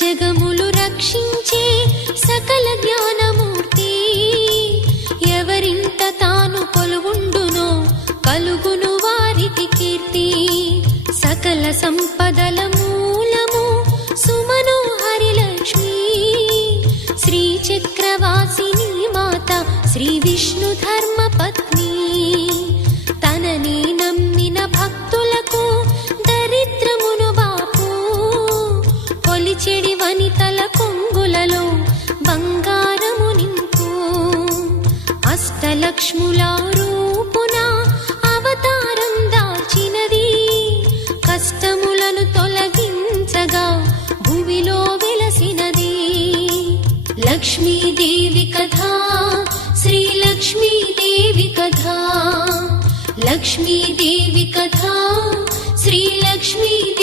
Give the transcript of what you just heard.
జగములు రక్షించే సకల జ్ఞానమూర్తి. ఎవరింట తాను కొలువుండునో కలుగును వారికి కీర్తి. సకల సంపదల మూలము సుమనోహరి లక్ష్మి. శ్రీ చక్రవాసిని మాత శ్రీ విష్ణు ధర్మ పత్ని. తనని నమ్మిన భక్తులకు దరిద్రమును బాపు. కొలిచెడి వనితల కొంగులలో బంగారము నింపు. అష్టలక్ష్ముల రూపున అవతారం దాల్చినది. కష్టములను తొలగించగా భూమిలో వెలసినది. లక్ష్మీదేవి కథ శ్రీ లక్ష్మీదేవి కథ. లక్ష్మీదేవి కథ శ్రీ లక్ష్మీదేవి